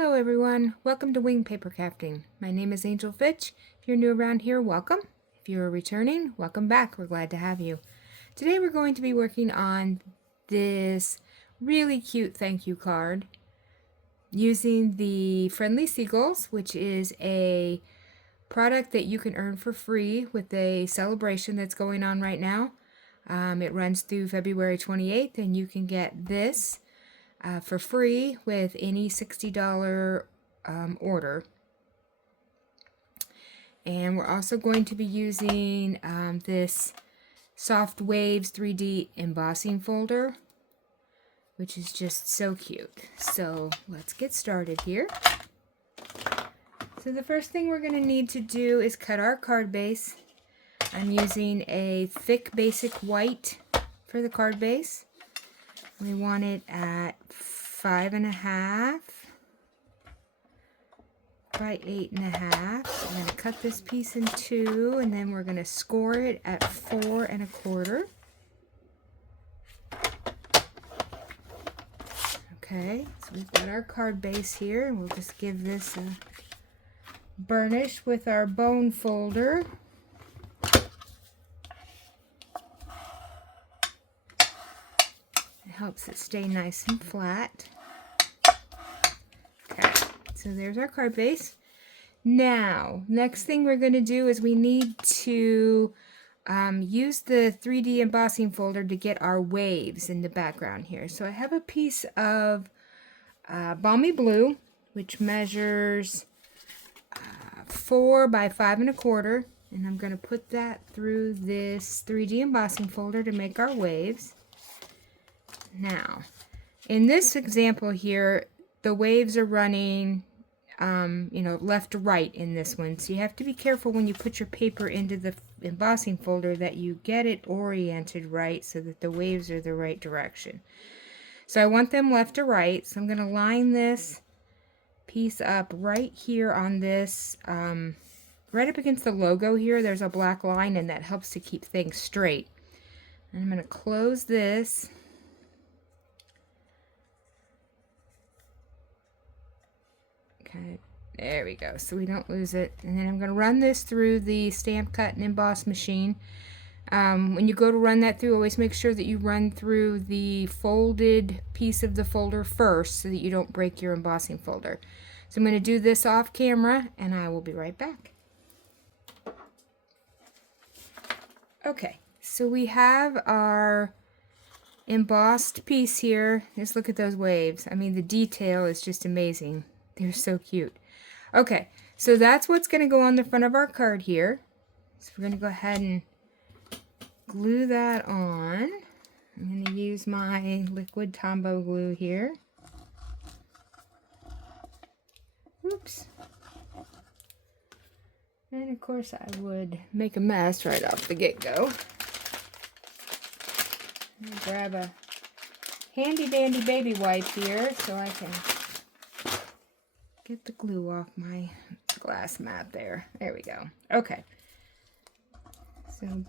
Hello everyone, welcome to Wing Paper Crafting. My name is Angel Fitch. If you're new around here, welcome. If you're returning, welcome back. We're glad to have you. Today we're going to be working on this really cute thank you card using the Friendly Seagulls, which is a product that you can earn for free with a celebration that's going on right now. It runs through February 28th, and you can get this for free with any $60 order. And we're also going to be using this Soft Waves 3D embossing folder, which is just so cute. So let's get started here. So the first thing we're going to need to do is cut our card base. I'm using a thick basic white for the card base. We want it at 5.5 by 8.5. I'm going to cut this piece in two, and then we're going to score it at 4.25. Okay, so we've got our card base here, and we'll just give this a burnish with our bone folder. Helps it stay nice and flat. Okay, so there's our card base. Now, next thing we're going to do is we need to use the 3D embossing folder to get our waves in the background here. So I have a piece of Balmy Blue, which measures 4 by 5.25, and I'm going to put that through this 3D embossing folder to make our waves. Now, in this example here, the waves are running, left to right in this one. So you have to be careful when you put your paper into the embossing folder that you get it oriented right so that the waves are the right direction. So I want them left to right. So I'm going to line this piece up right here on this, right up against the logo here. There's a black line, and that helps to keep things straight. And I'm going to close this. Okay, there we go, so we don't lose it. And then I'm going to run this through the stamp, cut, and emboss machine. When you go to run that through, always make sure that you run through the folded piece of the folder first so that you don't break your embossing folder. So I'm going to do this off camera, and I will be right back. Okay, so we have our embossed piece here. Just look at those waves. I mean, the detail is just amazing. They're so cute. Okay, so that's what's going to go on the front of our card here. So we're going to go ahead and glue that on. I'm going to use my liquid Tombow glue here. Oops. And of course I would make a mess right off the get-go. Grab a handy dandy baby wipe here so I can get the glue off my glass mat there. There we go. Okay. So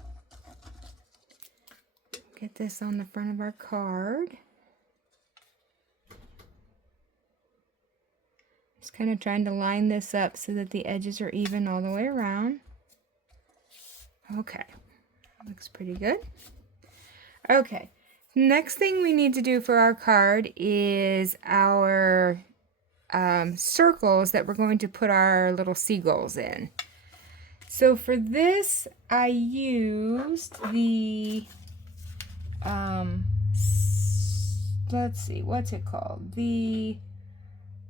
get this on the front of our card. Just kind of trying to line this up so that the edges are even all the way around. Okay. Looks pretty good. Okay. Next thing we need to do for our card is our circles that we're going to put our little seagulls in. So for this, I used the, let's see, what's it called? The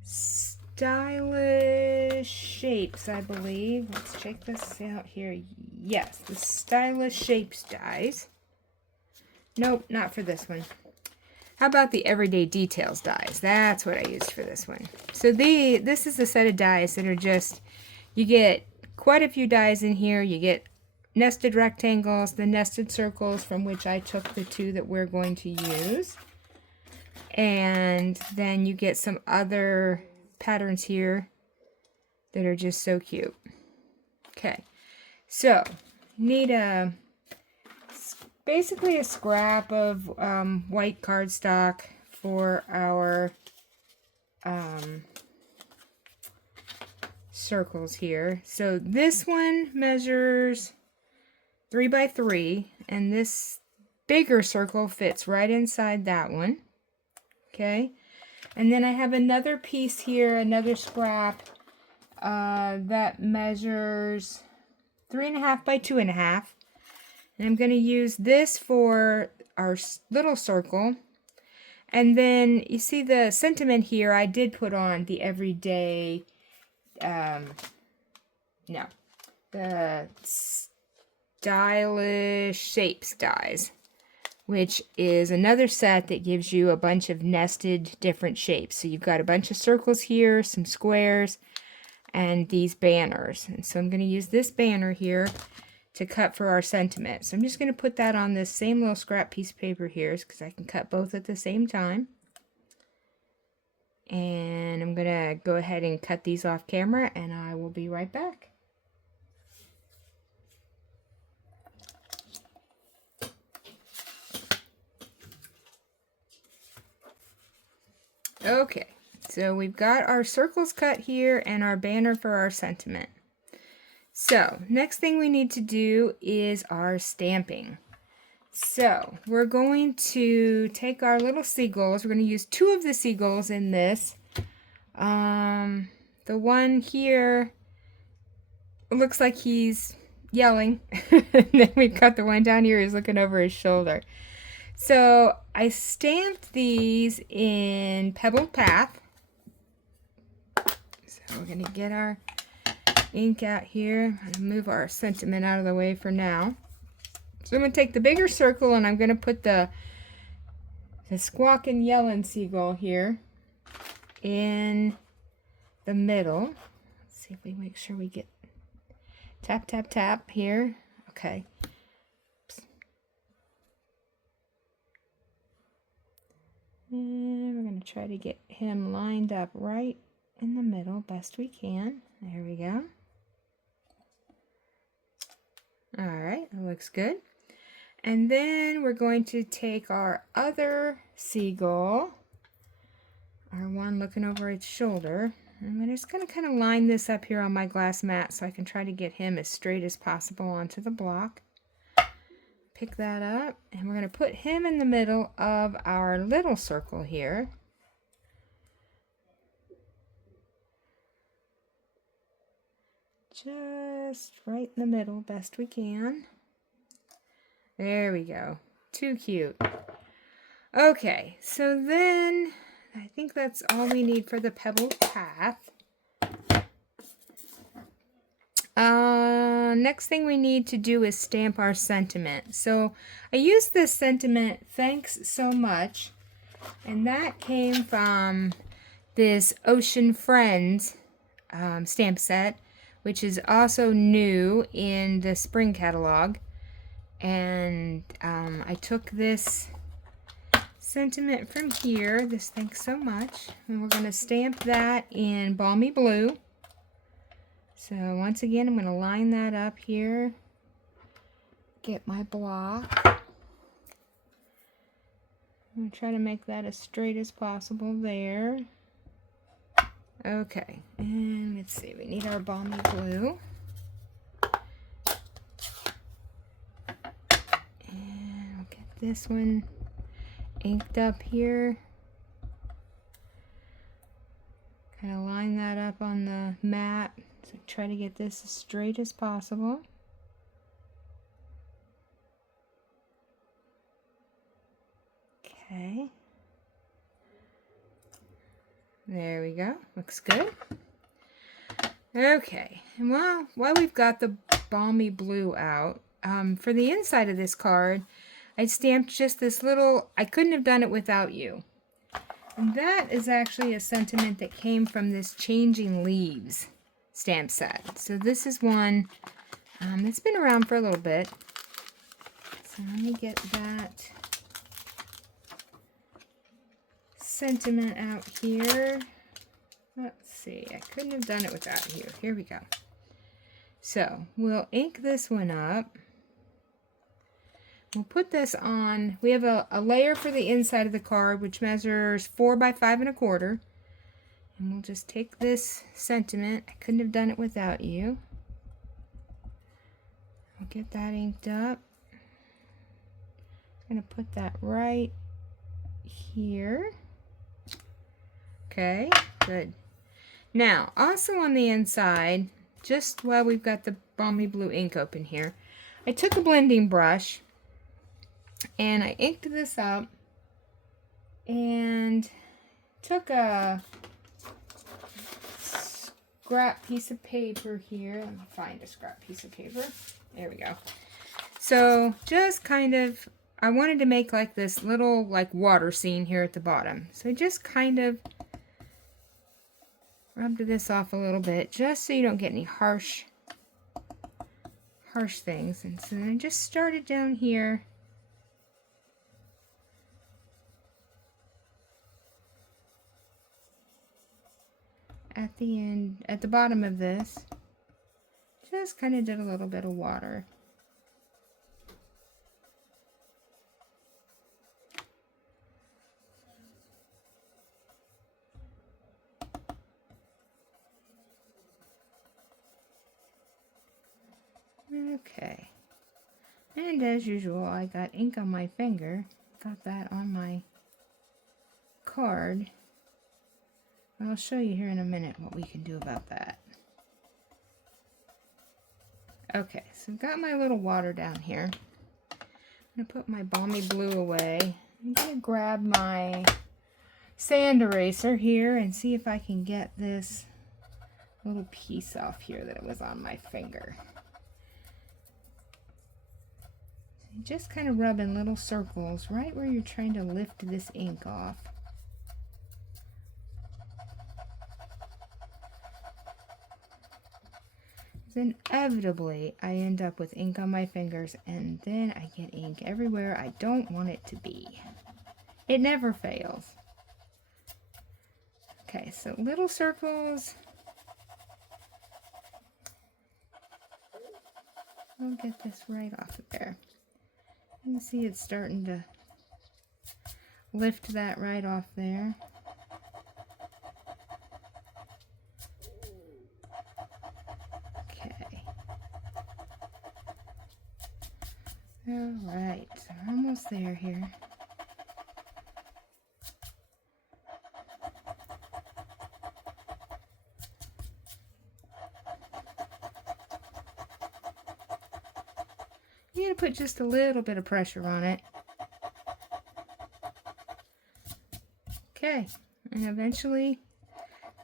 Stylish Shapes, I believe. Let's check this out here. Yes, the Stylish Shapes dies. Nope, not for this one. How about the Everyday Details dies? That's what I used for this one. So this is a set of dies that are just, you get quite a few dies in here. You get nested rectangles, the nested circles, from which I took the two that we're going to use. And then you get some other patterns here that are just so cute. Okay, so need basically a scrap of white cardstock for our circles here. So this one measures 3 by 3, and this bigger circle fits right inside that one. Okay, and then I have another piece here, another scrap that measures 3.5 by 2.5, and I'm going to use this for our little circle. And then you see the sentiment here, I did put on the everyday, the Stylish Shapes dies, which is another set that gives you a bunch of nested different shapes. So you've got a bunch of circles here, some squares, and these banners. And so I'm going to use this banner here to cut for our sentiment. So I'm just going to put that on this same little scrap piece of paper here because I can cut both at the same time. And I'm going to go ahead and cut these off camera, and I will be right back. Okay, so we've got our circles cut here and our banner for our sentiment. So, next thing we need to do is our stamping. So, we're going to take our little seagulls. We're going to use 2 of the seagulls in this. The one here looks like he's yelling. And then we've got the one down here who's looking over his shoulder. So, I stamped these in Pebbled Path. So, we're going to get our ink out here. I'm going to move our sentiment out of the way for now. So I'm going to take the bigger circle and I'm going to put the squawking yelling seagull here in the middle. Let's see if we make sure we get tap, tap, tap here. Okay. Oops. And we're going to try to get him lined up right in the middle best we can. There we go. Alright, that looks good. And then we're going to take our other seagull, our one looking over its shoulder, and I'm just going to kind of line this up here on my glass mat so I can try to get him as straight as possible onto the block. Pick that up, and we're going to put him in the middle of our little circle here. Just right in the middle, best we can. There we go. Too cute. Okay, so then I think that's all we need for the Pebbled Path. Next thing we need to do is stamp our sentiment. So I used this sentiment, "Thanks so much," and that came from this Ocean Friends stamp set, which is also new in the spring catalog. And I took this sentiment from here, this "thanks so much," and we're going to stamp that in Balmy Blue. So once again, I'm going to line that up here, get my block. I'm going to try to make that as straight as possible there. Okay, and let's see, we need our Balmy Blue. And I'll get this one inked up here. Kind of line that up on the mat. So try to get this as straight as possible. Okay. There we go. Looks good. Okay. And while we've got the Balmy Blue out, for the inside of this card, I stamped just this little "I couldn't have done it without you." And that is actually a sentiment that came from this Changing Leaves stamp set. So this is one that's been around for a little bit. So let me get that sentiment out here. Let's see, I couldn't have done it without you. Here we go. So we'll ink this one up. We'll put this on. We have a layer for the inside of the card, which measures 4 by 5 1/4. And we'll just take this sentiment. I couldn't have done it without you. I'll get that inked up. I'm going to put that right here. Okay, good. Now, also on the inside, just while we've got the Balmy Blue ink open here, I took a blending brush and I inked this up and took a scrap piece of paper here. Let me find a scrap piece of paper. There we go. So just kind of, I wanted to make like this little like water scene here at the bottom. So I just kind of rubbed this off a little bit just so you don't get any harsh things. And so I just started down here. At the end, at the bottom of this, just kind of did a little bit of water. Okay, and as usual, I got ink on my finger. Got that on my card. I'll show you here in a minute what we can do about that. Okay, so I've got my little water down here. I'm going to put my Balmy Blue away. I'm going to grab my sand eraser here and see if I can get this little piece off here that it was on my finger. So just kind of rub in little circles right where you're trying to lift this ink off. Inevitably, I end up with ink on my fingers, and then I get ink everywhere I don't want it to be. It never fails. Okay, so little circles. I'll get this right off of there. You can see it's starting to lift that right off there. Alright, so we're almost there here. You gotta put just a little bit of pressure on it. Okay, and eventually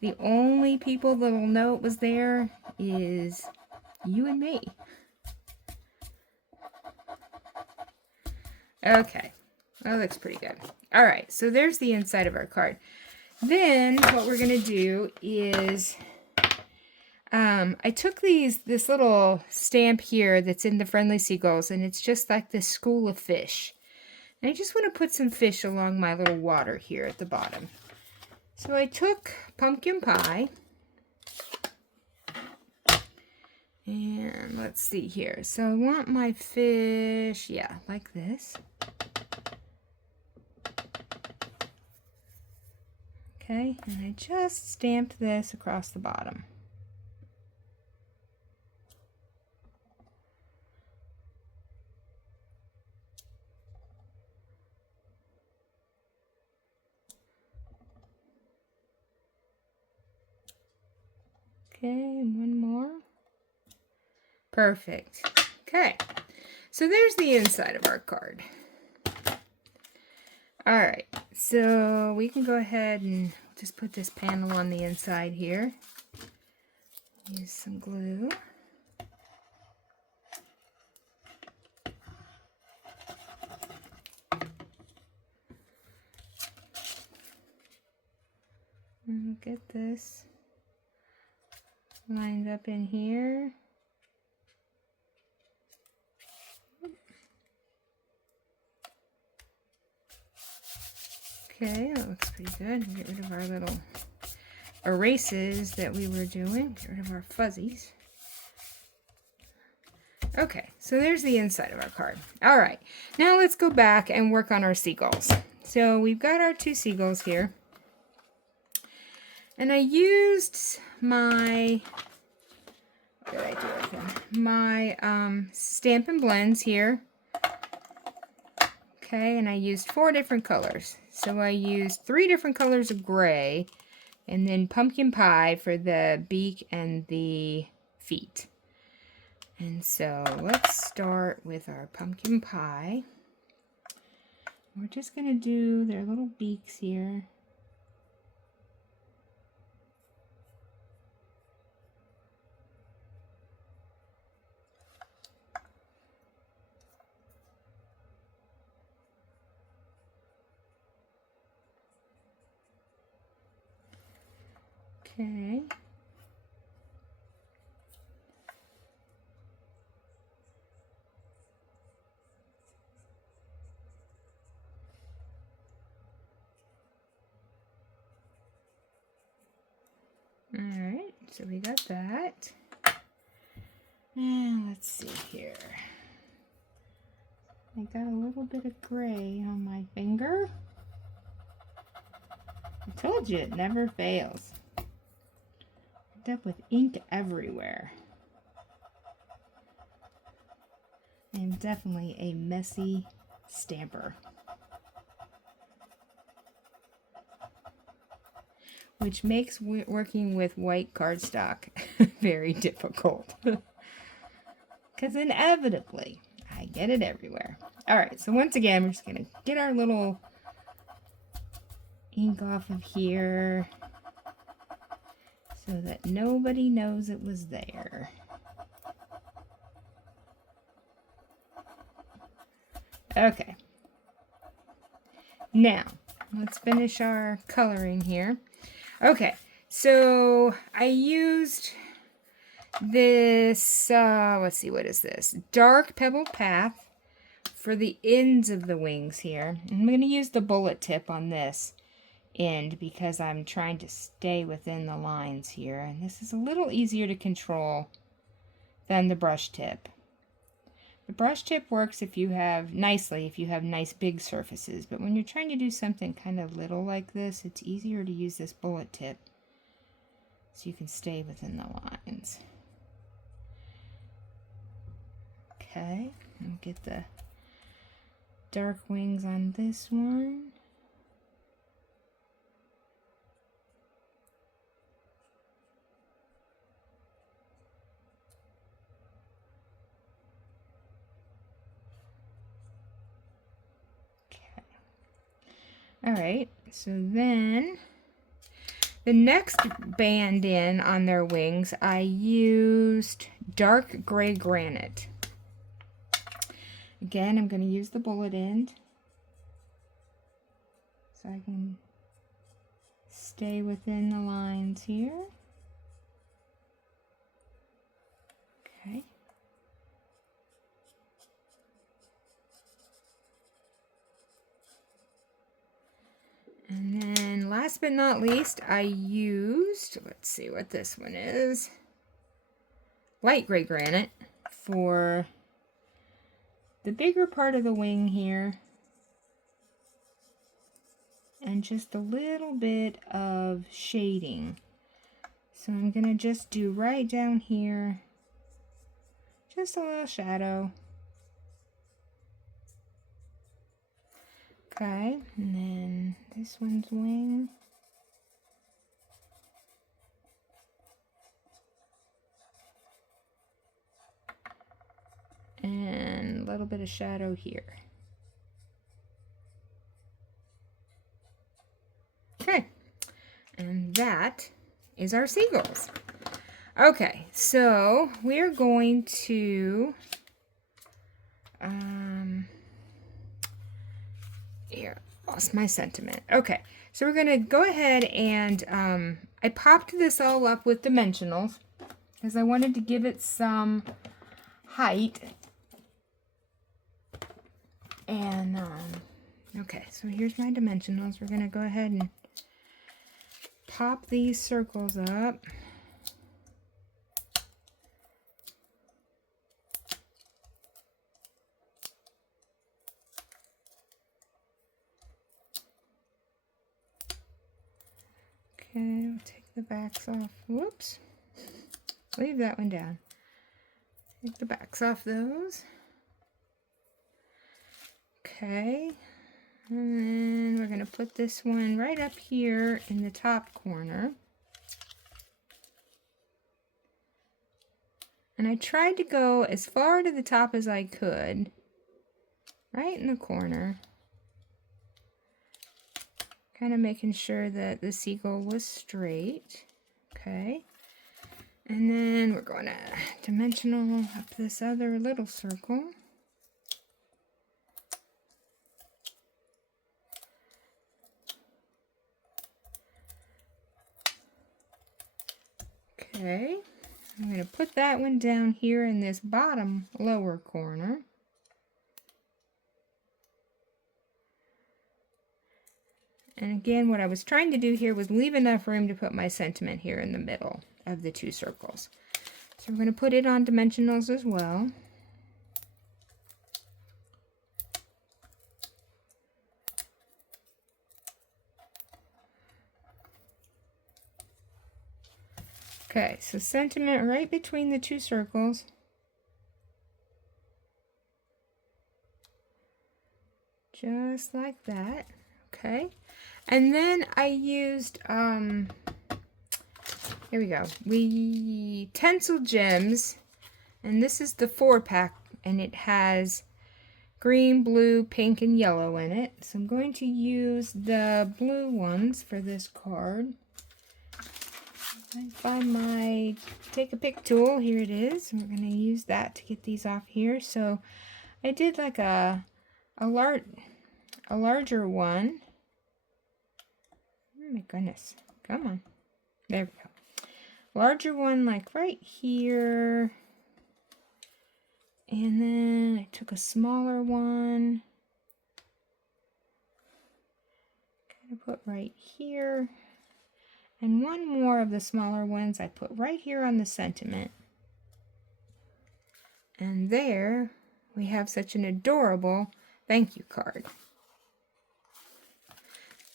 the only people that will know it was there is you and me. Okay, that looks pretty good. All right, so there's the inside of our card. Then what we're going to do is, I took this little stamp here that's in the Friendly Seagulls, and it's just like this school of fish. And I just want to put some fish along my little water here at the bottom. So I took pumpkin pie. And let's see here. So I want my fish, yeah, like this. Okay, and I just stamped this across the bottom. Okay, and one more. Perfect. Okay, so there's the inside of our card. Alright, so we can go ahead and just put this panel on the inside here. Use some glue. And we'll get this lined up in here. Okay, that looks pretty good. Get rid of our little erases that we were doing. Get rid of our fuzzies. Okay, so there's the inside of our card. All right, now let's go back and work on our seagulls. So we've got our two seagulls here. And I used my, what did I do with them? My Stampin' Blends here. Okay, and I used 4 different colors. So I used 3 different colors of gray, and then pumpkin pie for the beak and the feet. And so let's start with our pumpkin pie. We're just going to do their little beaks here. Okay. Alright, so we got that. And let's see here. I got a little bit of gray on my finger. I told you it never fails. End up with ink everywhere. I am definitely a messy stamper. Which makes working with white cardstock very difficult. Because inevitably, I get it everywhere. Alright, so once again, we're just going to get our little ink off of here so that nobody knows it was there. Okay. Now, let's finish our coloring here. Okay, so I used this, let's see, what is this? Dark Pebbled Path for the ends of the wings here. I'm going to use the bullet tip on this end because I'm trying to stay within the lines here. And this is a little easier to control than the brush tip. The brush tip works if you have nice big surfaces, but when you're trying to do something kind of little like this, it's easier to use this bullet tip so you can stay within the lines. Okay, I'll get the dark wings on this one. Alright, so then the next band in on their wings, I used dark gray granite. Again, I'm going to use the bullet end so I can stay within the lines here. Okay. And then last but not least, I used, let's see what this one is, light gray granite for the bigger part of the wing here. And just a little bit of shading. So I'm going to just do right down here, just a little shadow. Okay, and then this one's wing. And a little bit of shadow here. Okay, and that is our seagulls. Okay, so we're going to here, lost my sentiment. Okay, so we're going to go ahead and I popped this all up with dimensionals because I wanted to give it some height. And okay, so here's my dimensionals. We're going to go ahead and pop these circles up. Okay, we'll take the backs off. Whoops. Leave that one down. Take the backs off those. Okay. And then we're going to put this one right up here in the top corner. And I tried to go as far to the top as I could. Right in the corner. Kind of making sure that the seagull was straight. Okay. And then we're going to dimensional up this other little circle. Okay. I'm going to put that one down here in this bottom lower corner. And again, what I was trying to do here was leave enough room to put my sentiment here in the middle of the two circles. So we're going to put it on dimensionals as well. Okay, so sentiment right between the two circles. Just like that. Okay. And then I used, here we go. Tinsel gems, and this is the 4-pack, and it has green, blue, pink, and yellow in it. So I'm going to use the blue ones for this card. I find my take a pick tool. Here it is. We're going to use that to get these off here. So I did like a larger one. Oh my goodness. Come on. There we go. Larger one like right here. And then I took a smaller one. Kind of put right here. And one more of the smaller ones I put right here on the sentiment. And there we have such an adorable thank you card.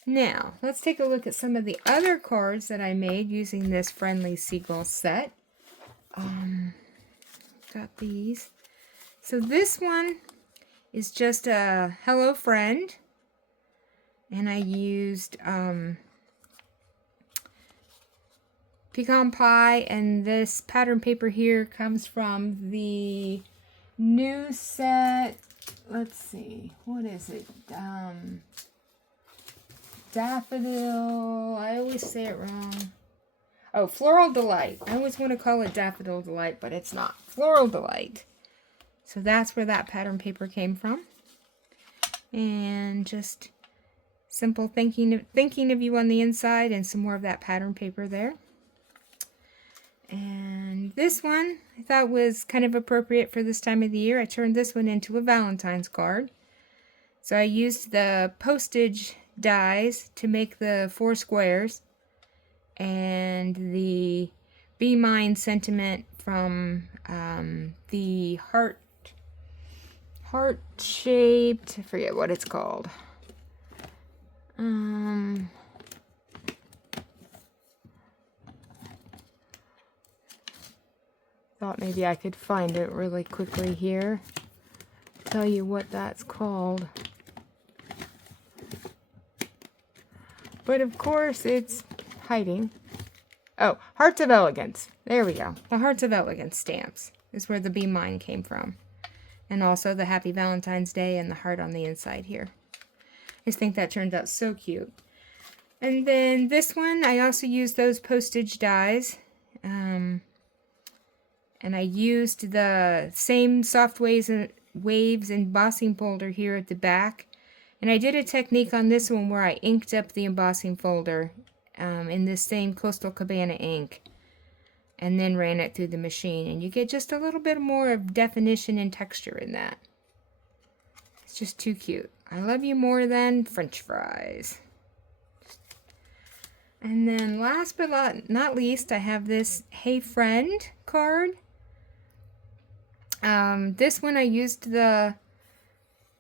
Now, let's take a look at some of the other cards that I made using this Friendly Seagulls set. Got these. So this one is just a hello friend. And I used pecan pie, and this pattern paper here comes from the new set. Let's see, what is it? Daffodil. I always say it wrong. Oh, Floral Delight. I always want to call it Daffodil Delight, but it's not. Floral Delight. So that's where that pattern paper came from. And just simple thinking of you on the inside, and some more of that pattern paper there. And this one I thought was kind of appropriate for this time of the year. I turned this one into a Valentine's card. So I used the postage dies to make the 4 squares, and the Be Mine sentiment from the heart-shaped, I forget what it's called. Thought maybe I could find it really quickly here. Tell you what that's called. But of course it's hiding. Oh, Hearts of Elegance. There we go. The Hearts of Elegance stamps is where the Be Mine came from. And also the Happy Valentine's Day and the heart on the inside here. I just think that turned out so cute. And then this one, I also used those postage dies. And I used the same Soft Waves embossing folder here at the back. And I did a technique on this one where I inked up the embossing folder in this same Coastal Cabana ink. And then ran it through the machine. And you get just a little bit more of definition and texture in that. It's just too cute. I love you more than French fries. And then last but not least, I have this Hey Friend card. This one I used the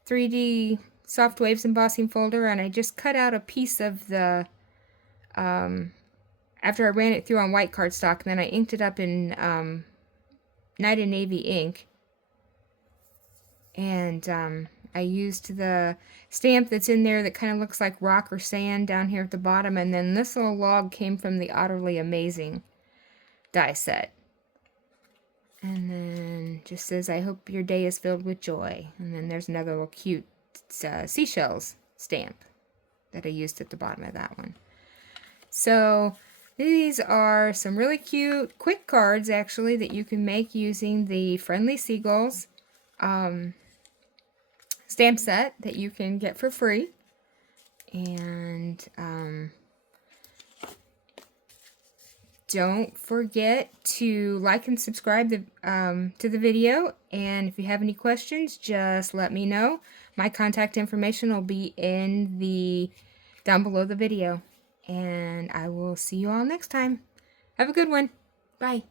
3D Soft Waves embossing folder, and I just cut out a piece of the after I ran it through on white cardstock, and then I inked it up in Night and Navy ink. And I used the stamp that's in there that kind of looks like rock or sand down here at the bottom. And then this little log came from the Utterly Amazing die set. And then just says, I hope your day is filled with joy. And then there's another little cute seashells stamp that I used at the bottom of that one. So these are some really cute, quick cards, actually, that you can make using the Friendly Seagulls stamp set that you can get for free. And don't forget to like and subscribe to the video. And if you have any questions, just let me know. My contact information will be in down below the video. And I will see you all next time. Have a good one. Bye.